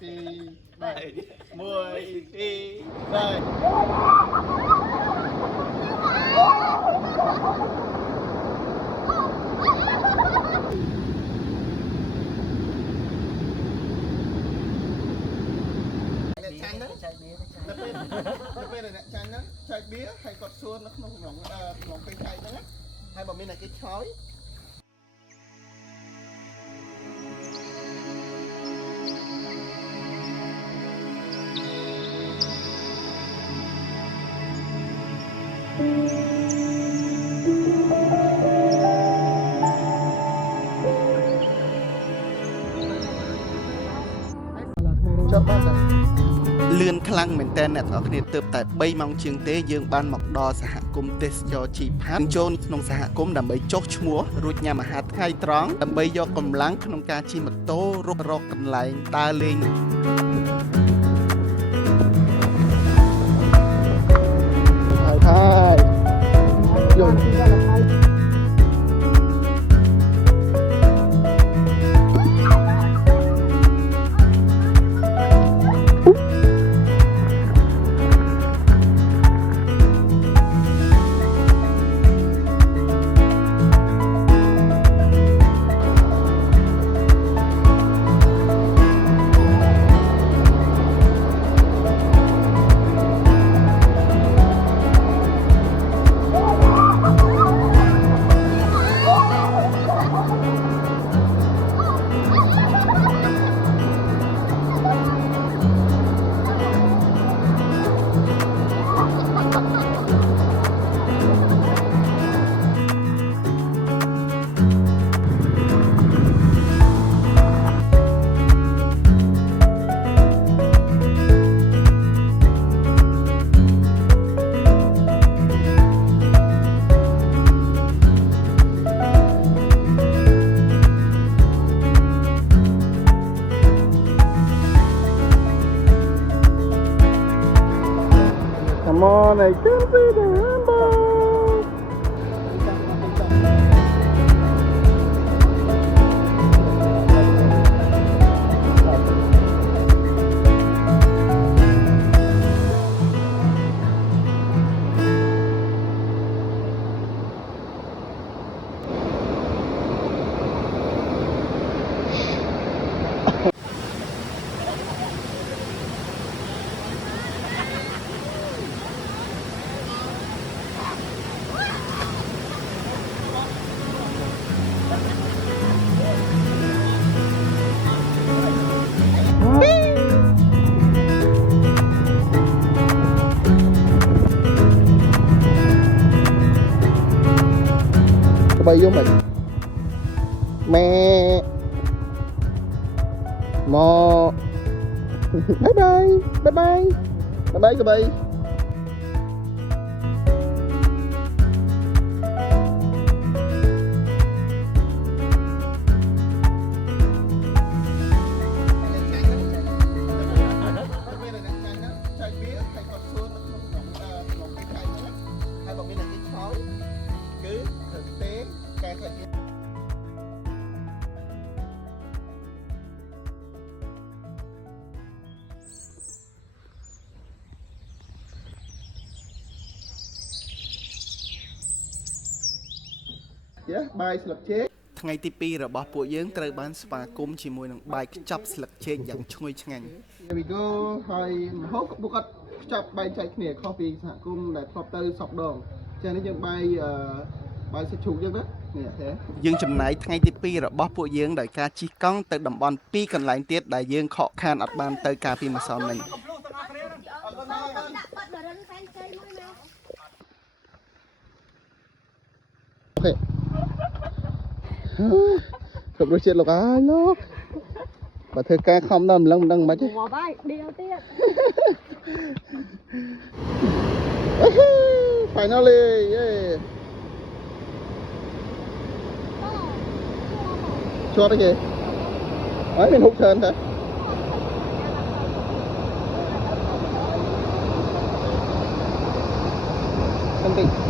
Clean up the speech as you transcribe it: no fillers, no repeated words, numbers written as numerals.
thì đây mười thì đây chanh đó nó bên này chanh đó chanh bía hay cọt xuân nó không nóng cây chay đó hay bọn mình là cái khóiเลื่อนคลังเหมือนแต่เนี่ยเอาคะแนนเติบแต่ใบมองเชียงเต้ยืงบ้านหมอกดอสหกรมเตสจอจีพันโจนนงสหกรมดำใบจกชัวรุดยามหาไทยตรองดำใบยอกำลังขนมกาชีมโตรกรอกกันไหลตาเลงไทยโยนCome on, I can see the rainbow. ไปยุ่งไหมแม่มอบายบายบายบายบายบายบายបាយស្លឹកចេកថ្ងៃទី2របស់ពួកយើងត្រូវបានស្វាគមន៍ជាមួយនឹងបាយខ្ចប់ស្លឹកចេកយ៉ាងឈ្ងុយឆ្ងាញ់ Here we go ហើយម្ហូបពួកគាត់ខ្ចប់បាយចែកគ្នាខុសពីសហគមន៍ដែលធ្លាប់ទៅសពដងចា៎នេះយើងបាយសាច់ជ្រូកយើងណានេះទេយើងចំណាយថ្ងៃទី2របស់ពួកយើងដោយការជិះកង់ទៅតំបន់2កន្លែងទៀតដែលយើងខកខានអត់បានទៅកាលពីម្សិលមិញអូខេគ្រប់រសជាតិលោកអើយលោកបើធ្វើការខំដល់ម្លឹងមិនដឹងមិនទេមកបាយឌីលទៀត Finally យេជាប់ទេអើយមានហុកច្រើនតើសំតិច